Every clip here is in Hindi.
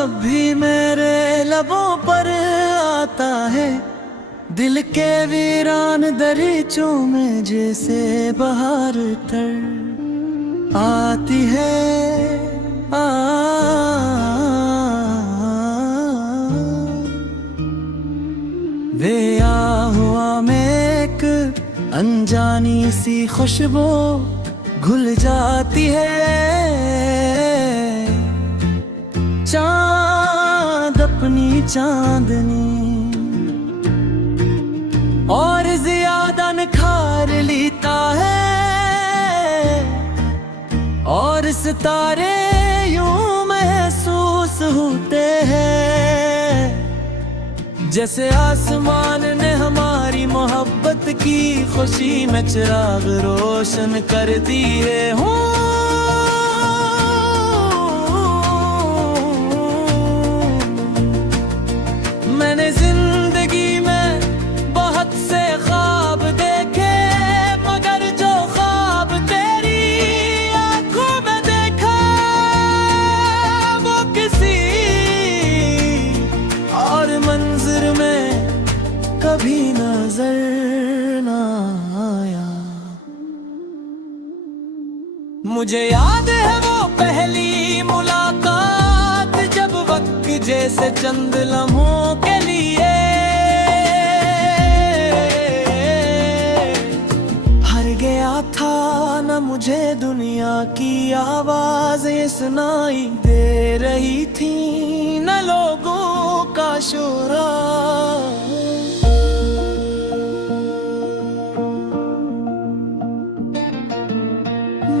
जब भी मेरे लबों पर आता है, दिल के वीरान दरीचों में जैसे बहार तर आती है। वे हुआ में एक अनजानी सी खुशबू घुल जाती है। चांद अपनी चांदनी और ज्यादा निखार लेता है, और सितारे यूं महसूस होते हैं जैसे आसमान ने हमारी मोहब्बत की खुशी में चिराग रोशन कर दिए हों। मैंने जिंदगी में बहुत से ख्वाब देखे, मगर जो ख्वाब तेरी आंखों में देखा वो किसी और मंज़िर में कभी नजर ना आया। मुझे याद है वो पहली मुलाकात, जब वक्त जैसे चंद लम्हों के लिए हर गया था। न मुझे दुनिया की आवाज़ें सुनाई दे रही थी, न लोगों का शोरा।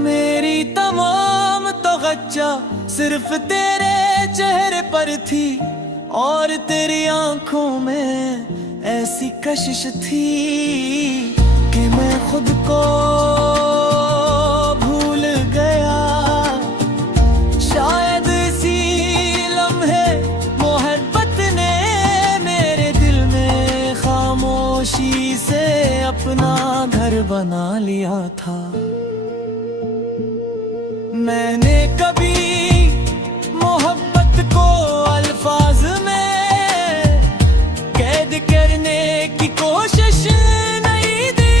मेरी तमाम तवज्जो सिर्फ तेरे चेहरे पर थी, और तेरी आंखों में ऐसी कशिश थी कि मैं खुद को भूल गया। शायद इसी लम्हे मोहब्बत ने मेरे दिल में खामोशी से अपना घर बना लिया था। मैंने कभी मोहब्बत को अल्फाज में कैद करने की कोशिश नहीं दी,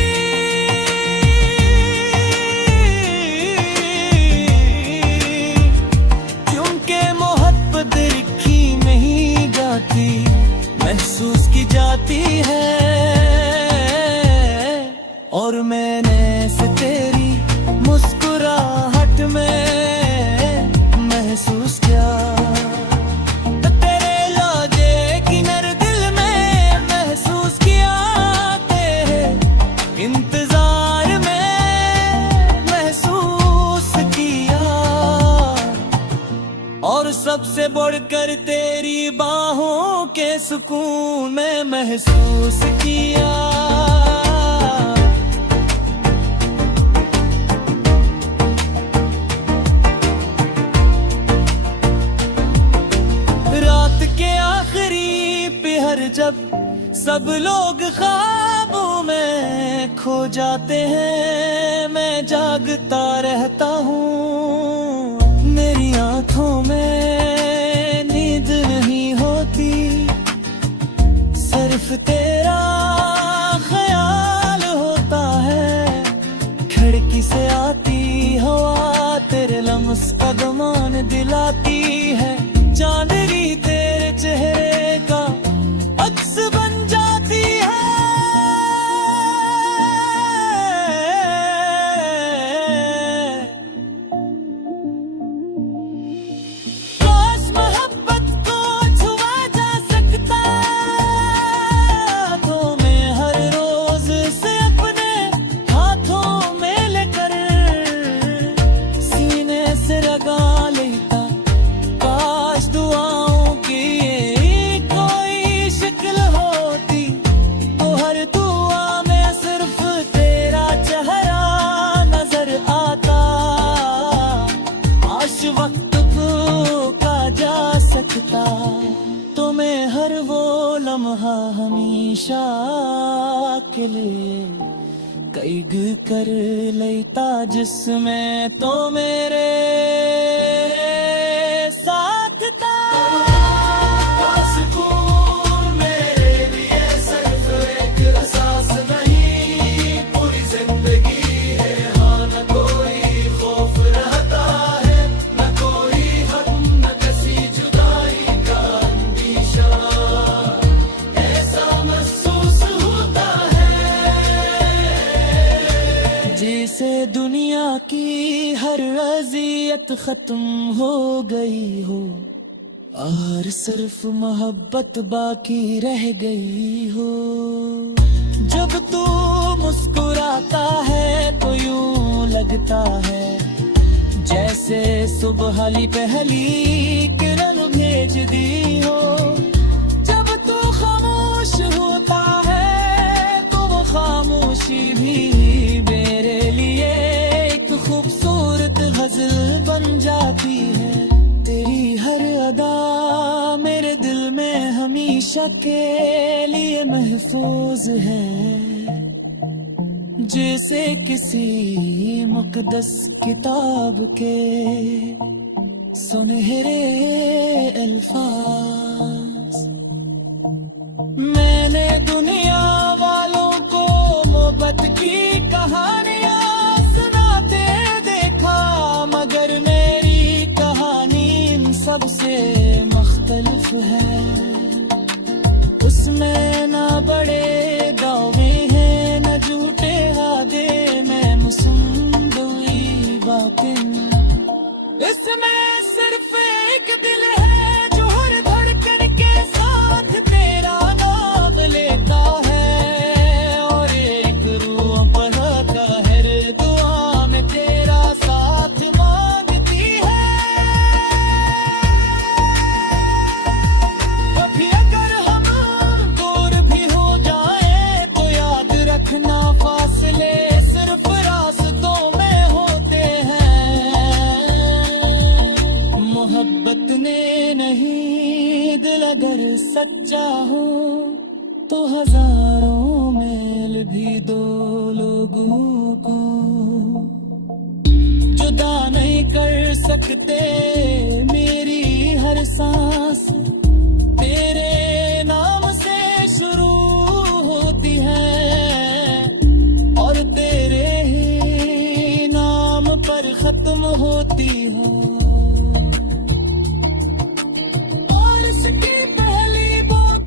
क्योंकि मोहब्बत लिखी नहीं जाती, महसूस की जाती है। और मैंने से तेरी मुस्कुराहट में महसूस किया, तेरे लहजे की नर दिल में महसूस किया, तेरे इंतजार में महसूस किया, और सबसे बढ़कर तेरी बाहों के सुकून में महसूस किया। जब सब लोग ख्वाबों में खो जाते हैं, मैं जागता रहता हूँ। मेरी आंखों में नींद नहीं होती, सिर्फ तेरा ख्याल होता है। खिड़की से आती हवा तेरे लम्स कदमान दिलाती है, चांदनी तेरे चेहरे का अक्स बन जाती है। काश मोहब्बत को छुआ जा सकता, तो मैं हर रोज से अपने हाथों में लेकर सीने से लगा लेता। काश दुआओं की वक्त का जा सकता, तो मैं हर वो लम्हा हमेशा के लिए कैद कर लेता, जिसमें तो मेरे साथ था। सूरत खत्म हो गई हो और सिर्फ मोहब्बत बाकी रह गई हो। जब तू मुस्कुराता है तो यूं लगता है जैसे सुबह वाली पहली किरण भेज दी हो। जब तू खामोश होता है तो वो खामोशी भी मेरे लिए एक खूबसूरत गजल बन जाती है। तेरी हर अदा मेरे दिल में हमेशा के लिए महफूज है, जैसे किसी मुकद्दस किताब के सुनहरे अल्फाज। मैंने दुनिया वालों को मोहब्बत की कहानियां सुनाते देखा, मगर मेरी कहानी इन सबसे मुख्तलिफ है। उसमें ना बड़े दावे हैं न झूठे वादे, मैं मुसम्मई बातिन। इसमें सिर्फ एक दिल है जो हर धड़कन के साथ तेरा नाम लेता है, और एक रूह पढ़ता हर दुआ में तेरा साथ मांगती है। कभी अगर हम दूर भी हो जाए तो याद रखना फासले सिर्फ रास्तों में होते हैं। मोहब्बत ने नहीं, दिल अगर सच्चा हो तो हजारों मेल भी दो लोगों को जुदा नहीं कर सकते। मेरी हर सांस